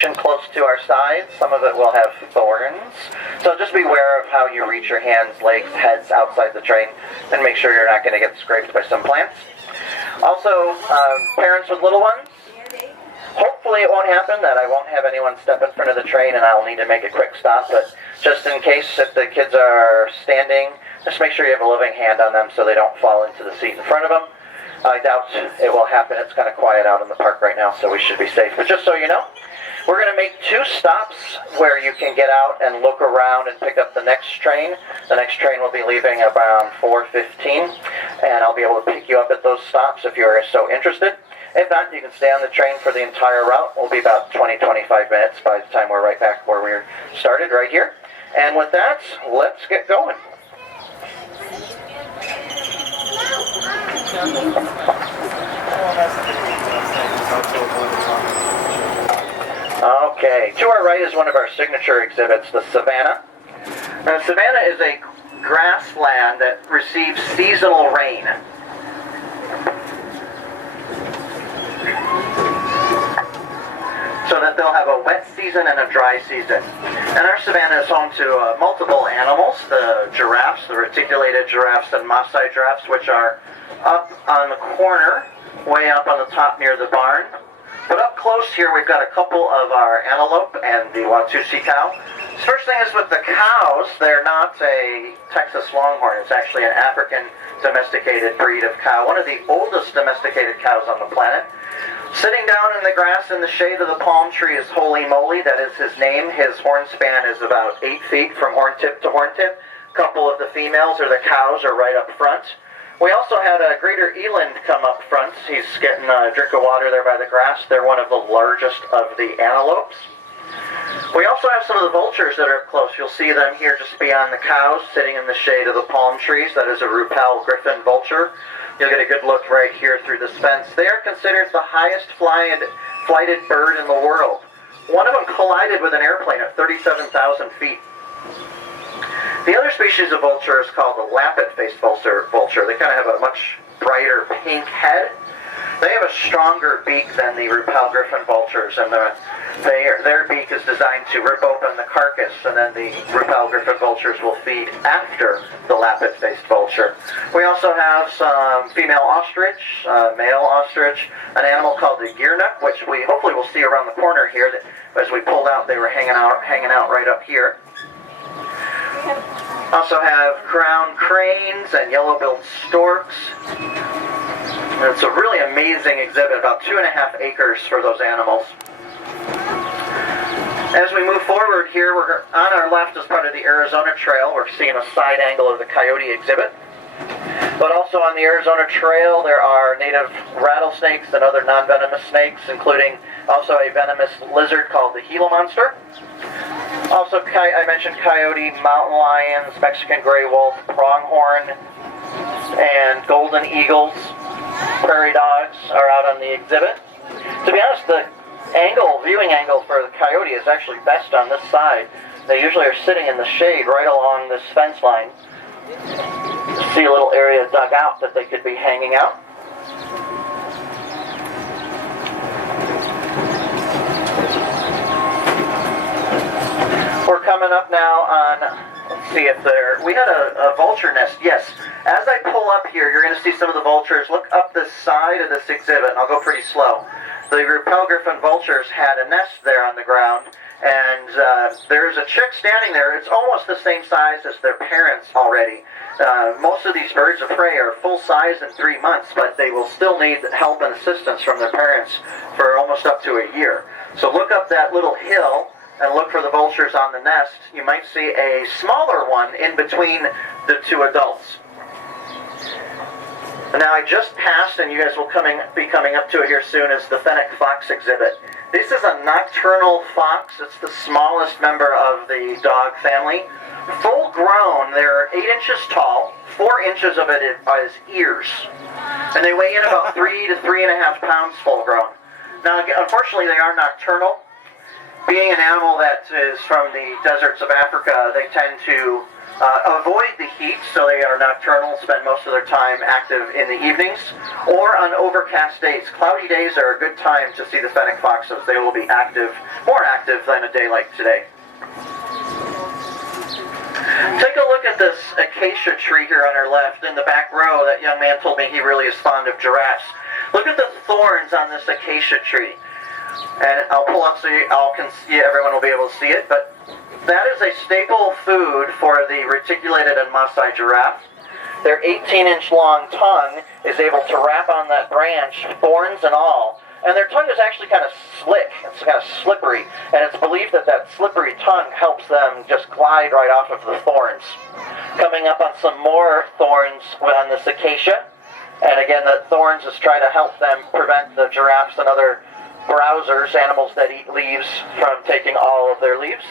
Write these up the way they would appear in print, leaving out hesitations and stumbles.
close to our sides. Some of it will have thorns. So just beware of how you reach your hands, legs, heads outside the train, and make sure you're not going to get scraped by some plants. Also, parents with little ones, hopefully it won't happen that I won't have anyone step in front of the train and I'll need to make a quick stop, but just in case, if the kids are standing, just make sure you have a loving hand on them so they don't fall into the seat in front of them. I doubt it will happen. It's kind of quiet out in the park right now, so we should be safe. But just so you know, we're going to make 2 stops where you can get out and look around and pick up the next train. The next train will be leaving around 4:15, and I'll be able to pick you up at those stops if you're so interested. If not, you can stay on the train for the entire route. We'll be about 20-25 minutes by the time we're right back where we started, right here. And with that, let's get going. Okay, to our right is one of our signature exhibits, the Savannah. Now, Savannah is a grassland that receives seasonal rain. So that they'll have a wet season and a dry season. And our Savannah is home to multiple animals, the giraffes, the reticulated giraffes and Maasai giraffes, which are up on the corner, way up on the top near the barn. But up close here, we've got a couple of our antelope and the Watusi cow. The first thing is with the cows, they're not a Texas Longhorn. It's actually an African domesticated breed of cow, one of the oldest domesticated cows on the planet. Sitting down in the grass in the shade of the palm tree is Holy Moly. That is his name. His horn span is about 8 feet from horn tip to horn tip. A couple of the females, or the cows, are right up front. We also had a greater eland come up front. He's getting a drink of water there by the grass. They're one of the largest of the antelopes. We also have some of the vultures that are up close. You'll see them here just beyond the cows, sitting in the shade of the palm trees. That is a Rupel griffin vulture. You'll get a good look right here through this fence. They are considered the highest flighted bird in the world. One of them collided with an airplane at 37,000 feet. The other species of vulture is called the lappet-faced vulture. They kind of have a much brighter pink head. They have a stronger beak than the Rupel griffin vultures, and their beak is designed to rip open the carcass, and then the Rupel griffin vultures will feed after the lappet-faced vulture. We also have some female ostrich, male ostrich, an animal called the gearnuck, which we hopefully will see around the corner here. As we pulled out, they were hanging out right up here. Also have crowned cranes and yellow-billed storks. And it's a really amazing exhibit, about 2.5 acres for those animals. As we move forward here, we're on our left as part of the Arizona Trail. We're seeing a side angle of the coyote exhibit. But also on the Arizona Trail, there are native rattlesnakes and other non-venomous snakes, including also a venomous lizard called the Gila monster. Also, I mentioned coyote, mountain lions, Mexican gray wolf, pronghorn, and golden eagles. Prairie dogs are out on the exhibit. To be honest, the viewing angle for the coyote is actually best on this side. They usually are sitting in the shade right along this fence line. See a little area dug out that they could be hanging out. We're coming up now on, let's see if we had a vulture nest. Yes, as I pull up here, you're going to see some of the vultures. Look up the side of this exhibit, and I'll go pretty slow. The Rupel griffin vultures had a nest there on the ground, and there's a chick standing there. It's almost the same size as their parents already. Most of these birds of prey are full size in 3 months, but they will still need help and assistance from their parents for almost up to a year. So look up that little hill and look for the vultures on the nest. You might see a smaller one in between the 2 adults. Now I just passed, and you guys will be coming up to it here soon, is the fennec fox exhibit. This is a nocturnal fox. It's the smallest member of the dog family. Full grown, they're 8 inches tall. 4 inches of it is ears. And they weigh in about 3 to 3.5 pounds full grown. Now, unfortunately, they are nocturnal. Being an animal that is from the deserts of Africa, they tend to avoid the heat, so they are nocturnal, spend most of their time active in the evenings, or on overcast days. Cloudy days are a good time to see the fennec foxes. They will be active, more active than a day like today. Take a look at this acacia tree here on our left. In the back row, that young man told me he really is fond of giraffes. Look at the thorns on this acacia tree. And I'll pull up so everyone will be able to see it, but that is a staple food for the reticulated and Maasai giraffe. Their 18-inch long tongue is able to wrap on that branch, thorns and all. And their tongue is actually kind of slick. It's kind of slippery. And it's believed that that slippery tongue helps them just glide right off of the thorns. Coming up on some more thorns on this acacia. And again, the thorns is trying to help them prevent the giraffes and other browsers, animals that eat leaves, from taking all of their leaves.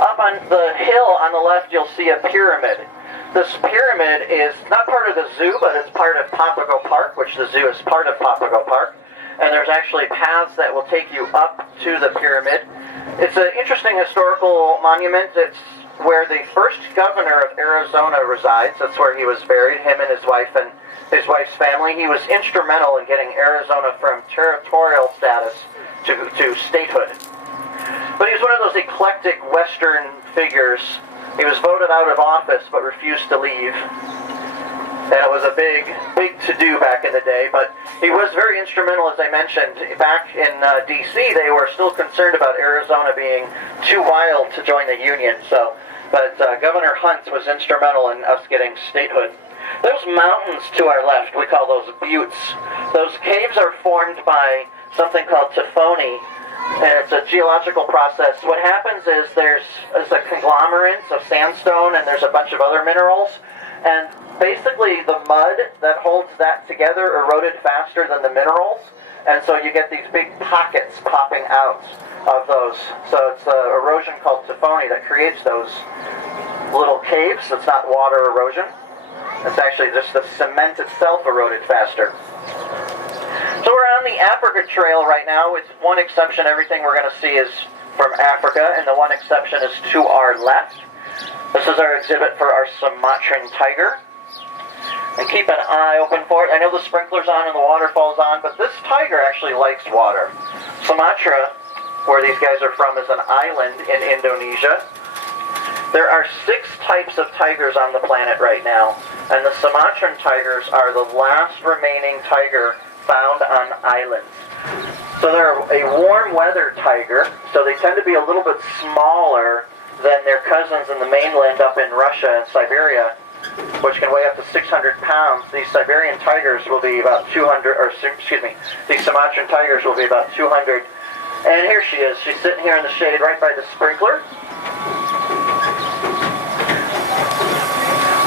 Up on the hill on the left, you'll see a pyramid. This pyramid is not part of the zoo, but it's part of Papago Park, which the zoo is part of Papago Park. And there's actually paths that will take you up to the pyramid. It's an interesting historical monument. It's where the first governor of Arizona resides. That's where he was buried, him and his wife and his wife's family. He was instrumental in getting Arizona from territorial status to statehood. But he was one of those eclectic Western figures. He was voted out of office but refused to leave. And it was a big to-do back in the day. But he was very instrumental, as I mentioned. Back in D.C., they were still concerned about Arizona being too wild to join the Union. But Governor Hunt was instrumental in us getting statehood. Those mountains to our left, we call those buttes. Those caves are formed by something called tuffoni. And it's a geological process. What happens is there's a conglomerate of sandstone and there's a bunch of other minerals. And basically the mud that holds that together eroded faster than the minerals. And so you get these big pockets popping out of those. So it's the erosion called tuffoni that creates those little caves. It's not water erosion. It's actually just the cement itself eroded faster. So we're on the Africa Trail right now, with one exception. Everything we're going to see is from Africa, and the one exception is to our left. This is our exhibit for our Sumatran tiger. And keep an eye open for it. I know the sprinkler's on and the waterfall's on, but this tiger actually likes water. Sumatra, where these guys are from, is an island in Indonesia. There are 6 types of tigers on the planet right now, and the Sumatran tigers are the last remaining tiger found on islands. So they're a warm weather tiger, so they tend to be a little bit smaller than their cousins in the mainland up in Russia and Siberia, which can weigh up to 600 pounds. These Siberian tigers will be about 200, these Sumatran tigers will be about 200. And here she is. She's sitting here in the shade right by the sprinkler.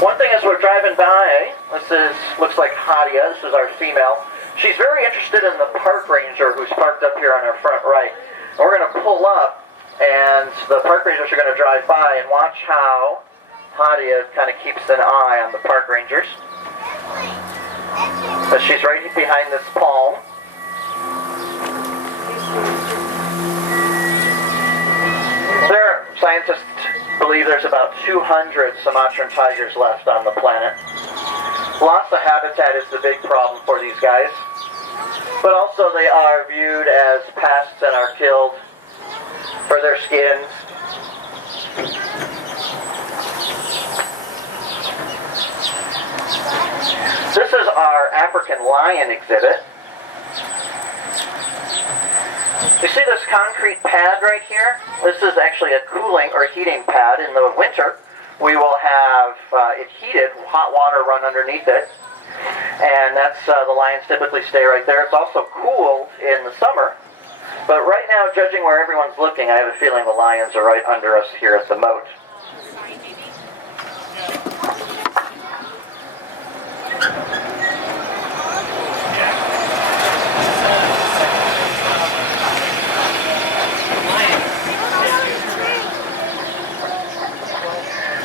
One thing as we're driving by, looks like Hadia. This is our female. She's very interested in the park ranger who's parked up here on our front right. And we're going to pull up, and the park rangers are going to drive by and watch how Hadia kind of keeps an eye on the park rangers. But she's right behind this palm. Scientists believe there's about 200 Sumatran tigers left on the planet. Loss of habitat is the big problem for these guys. But also they are viewed as pests and are killed for their skins. This is our African lion exhibit. You see this concrete pad right here? This is actually a cooling or heating pad. In the winter, we will have it heated, hot water run underneath it. And that's the lions typically stay right there. It's also cooled in the summer. But right now, judging where everyone's looking, I have a feeling the lions are right under us here at the moat.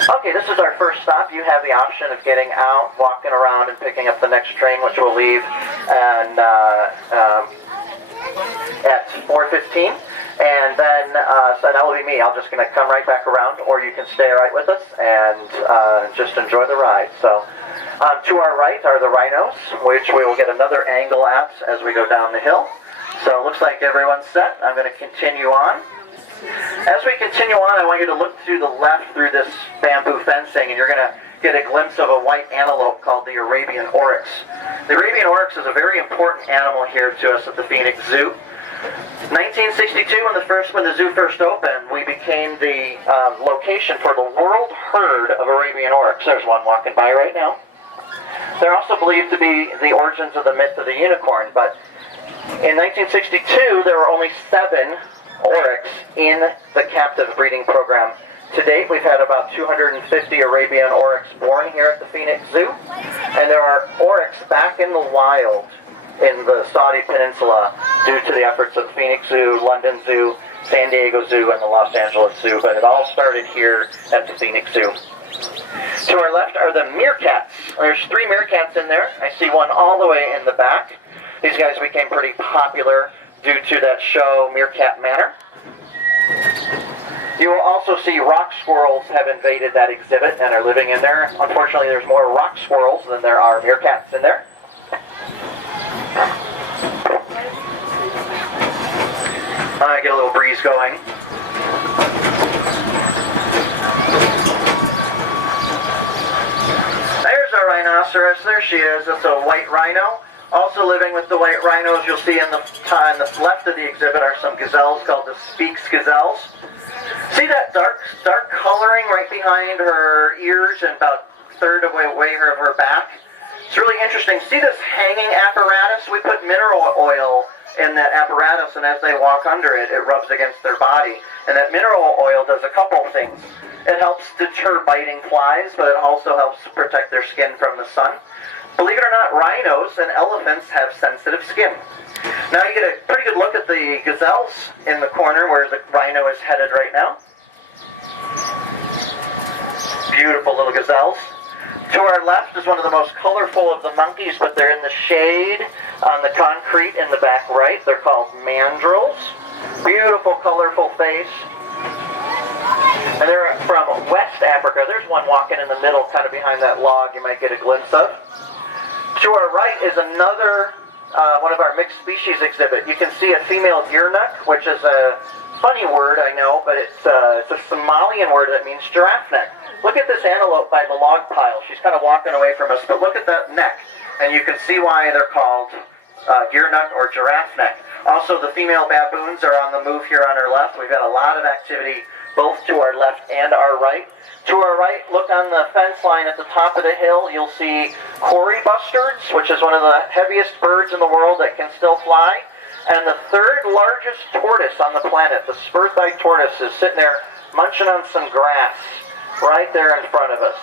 Okay, this is our first stop. You have the option of getting out, walking around, and picking up the next train, which will leave at 4:15. And then, so that will be me. I'm just going to come right back around, or you can stay right with us and just enjoy the ride. So, to our right are the rhinos, which we will get another angle at as we go down the hill. So it looks like everyone's set. I'm going to continue on. As we continue on, I want you to look to the left through this bamboo fencing, and you're going to get a glimpse of a white antelope called the Arabian oryx. The Arabian oryx is a very important animal here to us at the Phoenix Zoo. 1962, when the zoo first opened, we became the location for the world herd of Arabian oryx. There's one walking by right now. They're also believed to be the origins of the myth of the unicorn, but in 1962, there were only 7 oryx in the captive breeding program. To date, we've had about 250 Arabian oryx born here at the Phoenix Zoo, and there are oryx back in the wild in the Saudi Peninsula due to the efforts of Phoenix Zoo, London Zoo, San Diego Zoo, and the Los Angeles Zoo, but it all started here at the Phoenix Zoo. To our left are the meerkats. There's 3 meerkats in there. I see one all the way in the back. These guys became pretty popular due to that show, Meerkat Manor. You will also see rock squirrels have invaded that exhibit and are living in there. Unfortunately, there's more rock squirrels than there are meerkats in there. I get a little breeze going. There's our rhinoceros. There she is. That's a white rhino. Also living with the white rhinos, you'll see on the left of the exhibit are some gazelles called the Speaks gazelles. See that dark coloring right behind her ears and about a third of the way of her back? It's really interesting. See this hanging apparatus? We put mineral oil in that apparatus, and as they walk under it, it rubs against their body. And that mineral oil does a couple things. It helps deter biting flies, but it also helps protect their skin from the sun. Believe it or not, rhinos and elephants have sensitive skin. Now you get a pretty good look at the gazelles in the corner where the rhino is headed right now. Beautiful little gazelles. To our left is one of the most colorful of the monkeys, but they're in the shade on the concrete in the back right. They're called mandrills. Beautiful, colorful face. And they're from West Africa. There's one walking in the middle, kind of behind that log you might get a glimpse of. To our right is another one of our mixed species exhibit. You can see a female gearneck, which is a funny word, I know, but it's a Somalian word that means giraffe neck. Look at this antelope by the log pile. She's kind of walking away from us, but look at that neck, and you can see why they're called gearneck or giraffe neck. Also, the female baboons are on the move here on our left. We've got a lot of activity both to our left and our right. To our right, look on the fence line at the top of the hill. You'll see Cory bustards, which is one of the heaviest birds in the world that can still fly. And the 3rd largest tortoise on the planet, the spur-thighed tortoise, is sitting there munching on some grass right there in front of us.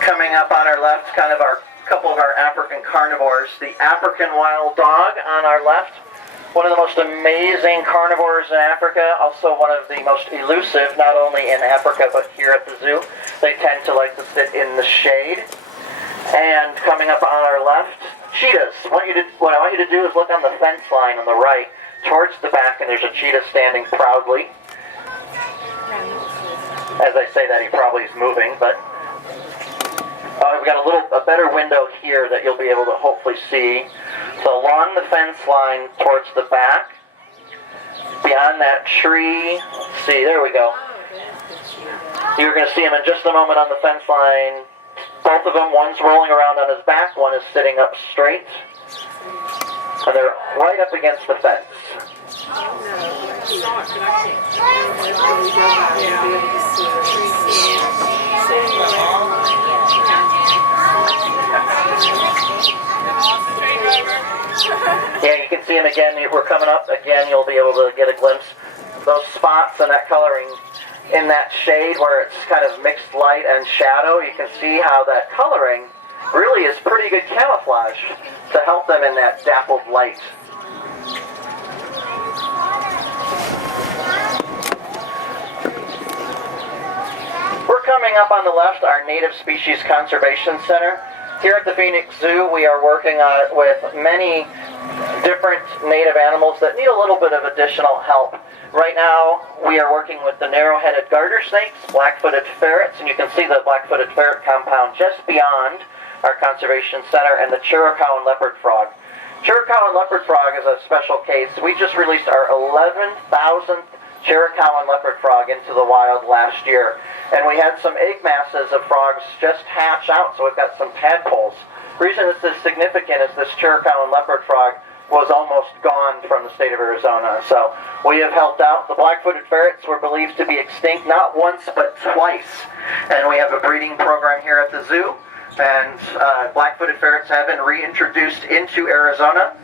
Coming up on our left, kind of our couple of our African carnivores. The African wild dog on our left, one of the most amazing carnivores in Africa, also one of the most elusive, not only in Africa but here at the zoo. They tend to like to sit in the shade. And coming up on our left, cheetahs. What I want you to do is look on the fence line on the right, towards the back, and there's a cheetah standing proudly. As I say that, he probably is moving, but we've got a better window here that you'll be able to hopefully see. So along the fence line towards the back, beyond that tree, let's see, there we go. You're going to see him in just a moment on the fence line. Both of them, one's rolling around on his back, one is sitting up straight. And they're right up against the fence. Yeah, you can see him again. We're coming up again. You'll be able to get a glimpse. Those spots and that coloring in that shade where it's kind of mixed light and shadow, you can see how that coloring really is pretty good camouflage to help them in that dappled light. coming up on the left, our Native Species Conservation Center. Here at the Phoenix Zoo, we are working with many different native animals that need a little bit of additional help. Right now, we are working with the narrow-headed garter snakes, black-footed ferrets, and you can see the black-footed ferret compound just beyond our conservation center, and the Chiricahua and leopard frog. Chiricahua and leopard frog is a special case. We just released our 11,000th Chiricahua and leopard frog into the wild last year, and we had some egg masses of frogs just hatch out, so we've got some tadpoles. The reason this is significant is this Chiricahua and leopard frog was almost gone from the state of Arizona. So we have helped out. The black-footed ferrets were believed to be extinct not once but twice. And we have a breeding program here at the zoo. And black-footed ferrets have been reintroduced into Arizona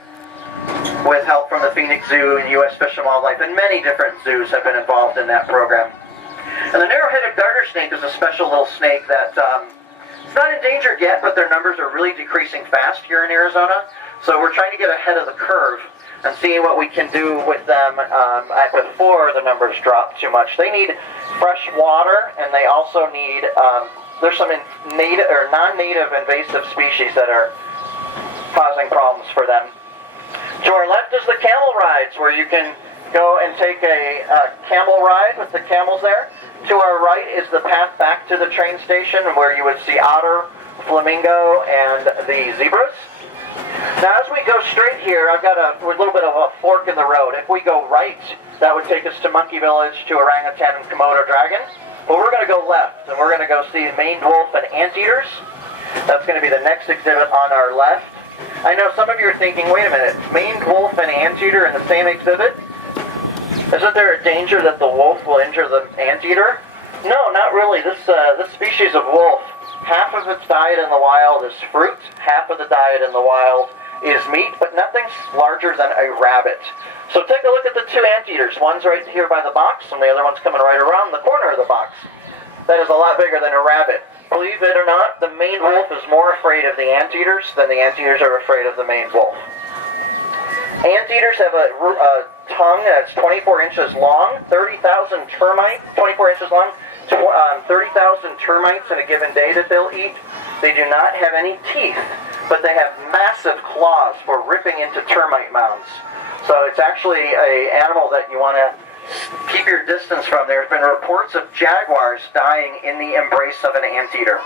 with help from the Phoenix Zoo and U.S. Fish and Wildlife. And many different zoos have been involved in that program. And the narrow-headed garter snake is a special little snake that it's not endangered yet, but their numbers are really decreasing fast here in Arizona. So we're trying to get ahead of the curve and seeing what we can do with them before the numbers drop too much. They need fresh water, and they also need, there's some native or non-native invasive species that are causing problems for them. To our left is the camel rides, where you can go and take a camel ride with the camels there. To our right is the path back to the train station, where you would see otter, flamingo, and the zebras. Now, as we go straight here, I've got a little bit of a fork in the road. If we go right, that would take us to Monkey Village, to orangutan and Komodo dragon. But we're going to go left, and we're going to go see maned wolf and anteaters. That's going to be the next exhibit on our left. I know some of you are thinking, wait a minute, maned wolf and anteater in the same exhibit? Isn't there a danger that the wolf will injure the anteater? No, not really. This species of wolf, half of its diet in the wild is fruit, half of the diet in the wild is meat, but nothing's larger than a rabbit. So take a look at the two anteaters. One's right here by the box, and the other one's coming right around the corner of the box. That is a lot bigger than a rabbit. Believe it or not, the maned wolf is more afraid of the anteaters than the anteaters are afraid of the maned wolf. Anteaters have a tongue that's 24 inches long, 30,000 termites, 24 inches long, 30,000 termites in a given day that they'll eat. They do not have any teeth, but they have massive claws for ripping into termite mounds. So it's actually an animal that you want to keep your distance from. There's been reports of jaguars dying in the embrace of an anteater.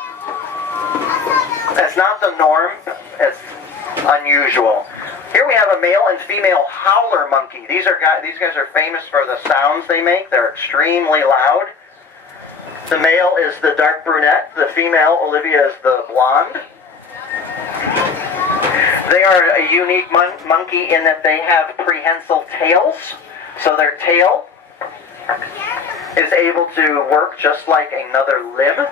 It's not the norm, it's unusual. Here we have a male and female howler monkey. These guys are famous for the sounds they make. They're extremely loud. The male is the dark brunette. The female, Olivia, is the blonde. They are a unique monkey in that they have prehensile tails. So their tail is able to work just like another limb.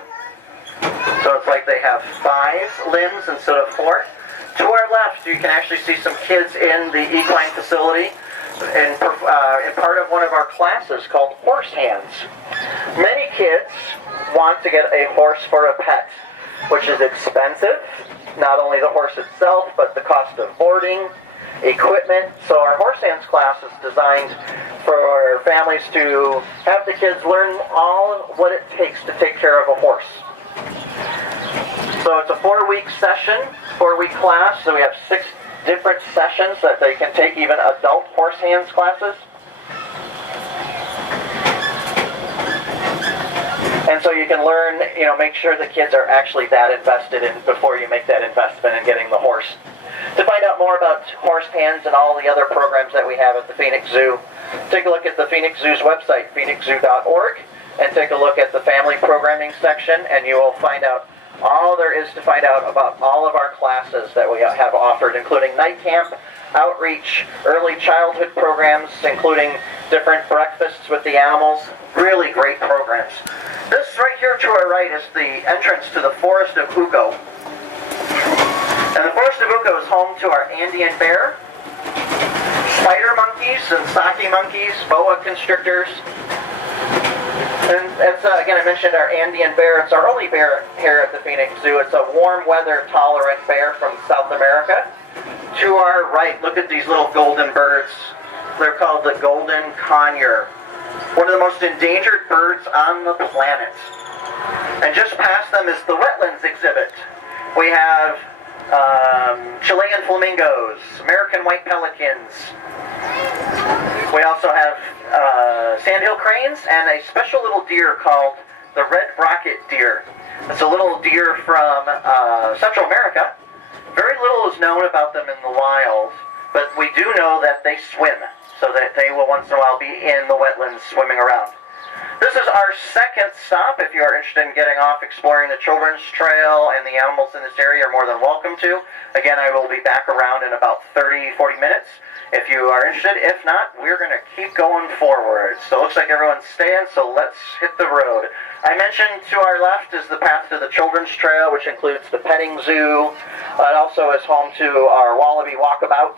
So it's like they have 5 limbs instead of 4. To our left, you can actually see some kids in the equine facility in part of one of our classes called Horse Hands. Many kids want to get a horse for a pet, which is expensive. Not only the horse itself, but the cost of boarding, equipment. So our Horse Hands class is designed for families to have the kids learn all what it takes to take care of a horse. So it's a 4-week session, 4-week class. So we have 6 different sessions that they can take, even adult Horse Hands classes. And so you can learn, make sure the kids are actually that invested in before you make that investment in getting the horse. To find out more about Horse Hands and all the other programs that we have at the Phoenix Zoo, take a look at the Phoenix Zoo's website, phoenixzoo.org, and take a look at the family programming section, and you will find out all there is to find out about all of our classes that we have offered, including night camp, outreach, early childhood programs, including different breakfasts with the animals. Really great programs. This right here to our right is the entrance to the Forest of Uco. And the Forest of Uco is home to our Andean bear, spider monkeys and saki monkeys, boa constrictors. And as again, I mentioned our Andean bear. It's our only bear here at the Phoenix Zoo. It's a warm weather tolerant bear from South America. To our right, look at these little golden birds. They're called the golden conure. One of the most endangered birds on the planet. And just past them is the wetlands exhibit. We have Chilean flamingos, American white pelicans. We also have sandhill cranes and a special little deer called the red rocket deer. It's a little deer from Central America. Very little is known about them in the wild, but we do know that they swim, so that they will once in a while be in the wetlands swimming around. This is our second stop. If you are interested in getting off exploring the Children's Trail, and the animals in this area are more than welcome to. Again, I will be back around in about 30-40 minutes if you are interested. If not, we're going to keep going forward. So it looks like everyone's staying, so let's hit the road. I mentioned to our left is the path to the Children's Trail, which includes the petting zoo. It also is home to our wallaby walkabout.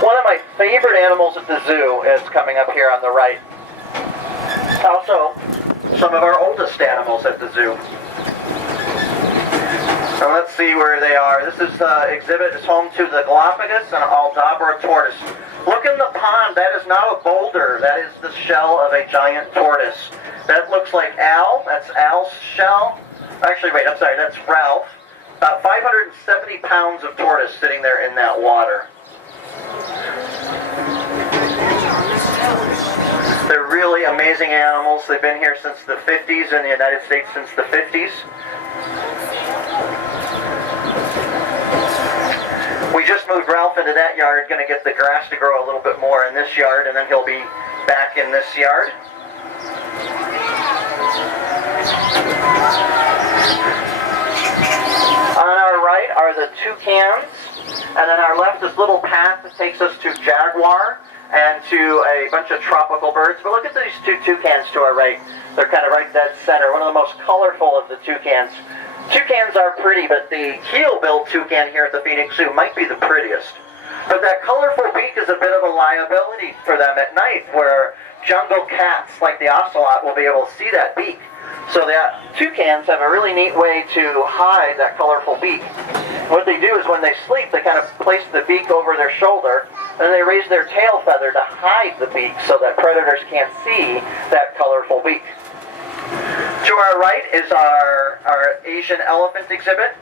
One of my favorite animals at the zoo is coming up here on the right. Also, some of our oldest animals at the zoo. And let's see where they are. This is exhibit is home to the Galapagos and Aldabra tortoise. Look in the pond. That is not a boulder. That is the shell of a giant tortoise. That looks like Al. That's Al's shell. Actually, wait, I'm sorry. That's Ralph. About 570 pounds of tortoise sitting there in that water. They're really amazing animals. They've been here since the 50s, in the United States since the 50s. We just moved Ralph into that yard, going to get the grass to grow a little bit more in this yard, and then he'll be back in this yard. On our right are the toucans, and then our left is little path that takes us to jaguar and to a bunch of tropical birds. But look at these two toucans to our right. They're kind of right dead center, one of the most colorful of the toucans. Toucans are pretty, but the keel-billed toucan here at the Phoenix Zoo might be the prettiest. But that colorful beak is a bit of a liability for them at night, where jungle cats like the ocelot will be able to see that beak. So the toucans have a really neat way to hide that colorful beak. What they do is when they sleep, they kind of place the beak over their shoulder, and then they raise their tail feather to hide the beak so that predators can't see that colorful beak. To our right is our Asian elephant exhibit.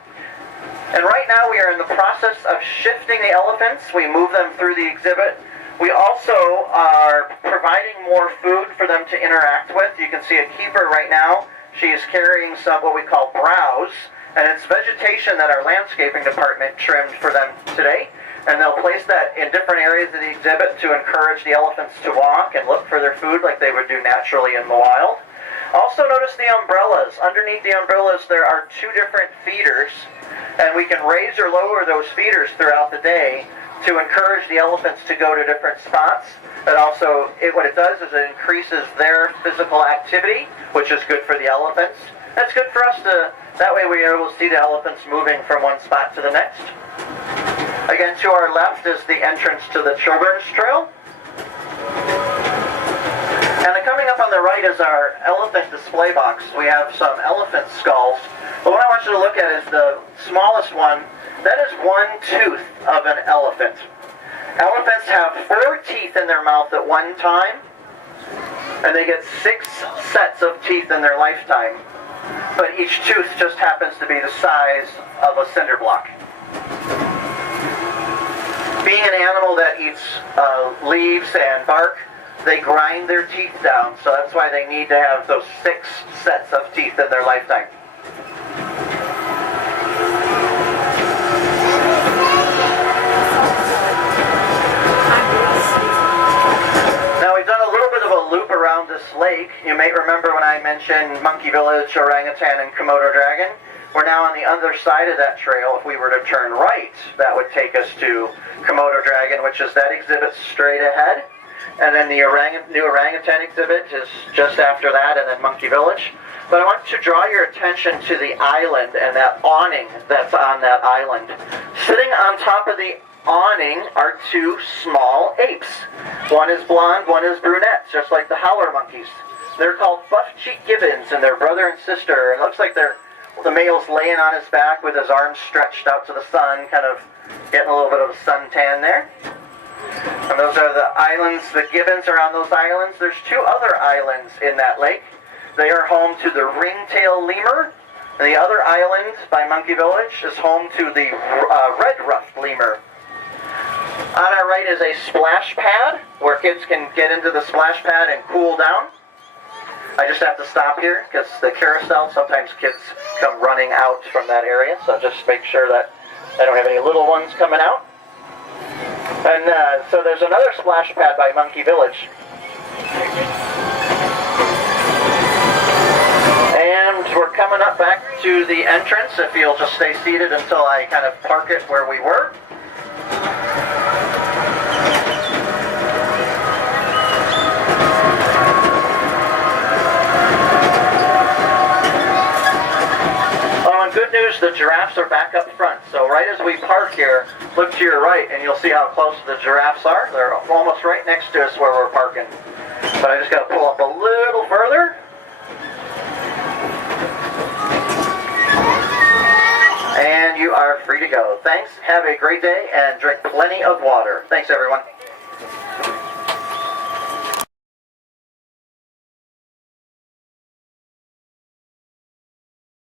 And right now we are in the process of shifting the elephants. We move them through the exhibit. We also are providing more food for them to interact with. You can see a keeper right now. She is carrying some what we call browse, and it's vegetation that our landscaping department trimmed for them today. And they'll place that in different areas of the exhibit to encourage the elephants to walk and look for their food like they would do naturally in the wild. Also notice the umbrellas. Underneath the umbrellas there are two different feeders, and we can raise or lower those feeders throughout the day to encourage the elephants to go to different spots. But also, what it does is it increases their physical activity, which is good for the elephants. That's good for us that way we are able to see the elephants moving from one spot to the next. Again, to our left is the entrance to the Children's Trail. And then coming up on the right is our elephant display box. We have some elephant skulls. But what I want you to look at is the smallest one. That is one tooth of an elephant. Elephants have 4 teeth in their mouth at one time, and they get 6 sets of teeth in their lifetime. But each tooth just happens to be the size of a cinder block. Being an animal that eats leaves and bark, they grind their teeth down, so that's why they need to have those 6 sets of teeth in their lifetime. Now we've done a little bit of a loop around this lake. You may remember when I mentioned Monkey Village, Orangutan, and Komodo Dragon. We're now on the other side of that trail. If we were to turn right, that would take us to Komodo Dragon, which is that exhibit straight ahead. And then the new orangutan exhibit is just after that, and then Monkey Village. But I want to draw your attention to the island and that awning that's on that island. Sitting on top of the awning are 2 small apes. One is blonde, one is brunette, just like the howler monkeys. They're called buff-cheeked gibbons, and they're brother and sister. And it looks like the male's laying on his back with his arms stretched out to the sun, kind of getting a little bit of a suntan there. And those are the islands, the gibbons are on those islands. There's 2 other islands in that lake. They are home to the ringtail lemur. And the other island by Monkey Village is home to the red-ruffed lemur. On our right is a splash pad where kids can get into the splash pad and cool down. I just have to stop here because the carousel, sometimes kids come running out from that area, so just make sure that I don't have any little ones coming out. And so there's another splash pad by Monkey Village. And we're coming up back to the entrance, if you'll just stay seated until I kind of park it where we were. Oh, and good news, the giraffes are back up front. So right as we park here, look to your right and you'll see how close the giraffes are. They're almost right next to us where we're parking. But I just got to pull up a little further. And you are free to go. Thanks, have a great day, and drink plenty of water. Thanks, everyone.